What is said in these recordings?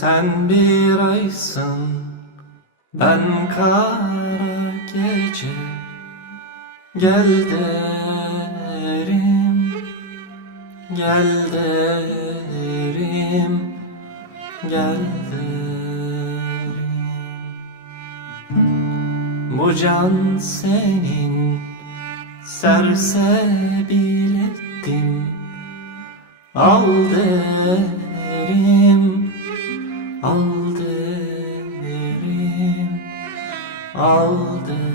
Sen bir aysın, ben kara gece. Gel derim, gel derim, gel derim. Bu can senin, sersebil ettim. Al derim, al derim, al derim.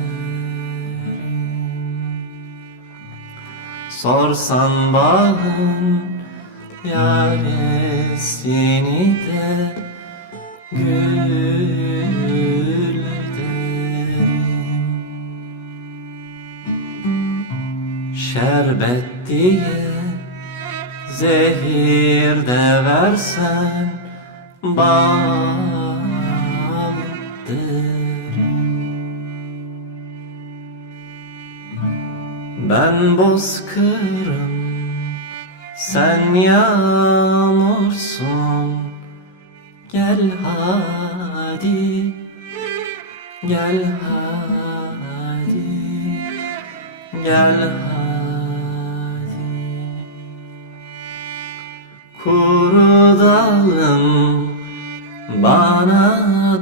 Sorsan bağın yaresini de gül derim. Şerbet diye zehir de versen bal derim. Ben bozkırım, sen yağmursun. Gel hadi, gel hadi, gel hadi. Kuru dalım, bana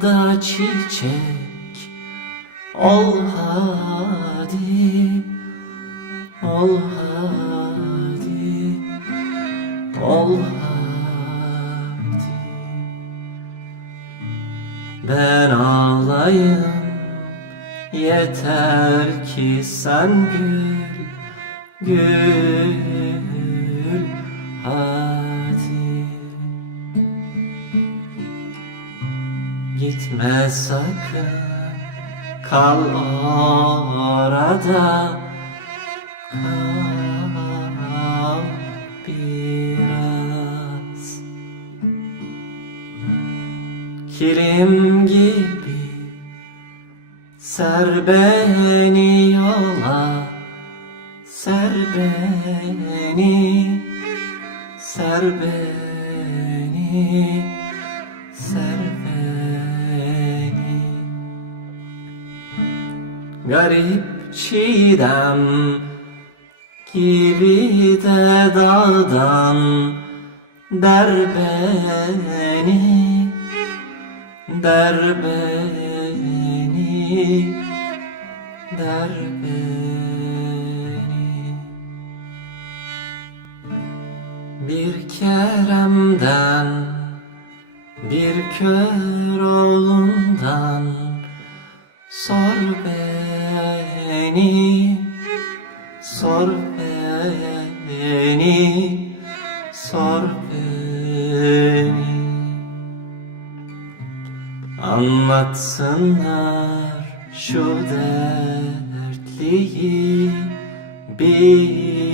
da çiçek ol hadi, ol hadi, ol hadi. Ben ağlayayım, yeter ki sen gül, gül hadi. Gitme sakın, kal orada, kal biraz. Kilim gibi ser beni yola, ser beni, ser beni, ser beni. Garip çiğdem gibi de dağdan der beni, der beni, der beni. Bir Kerem'den, bir kör oğlundan sor beni, sor beni, sor beni. Anlatsınlar şu dertliyi bir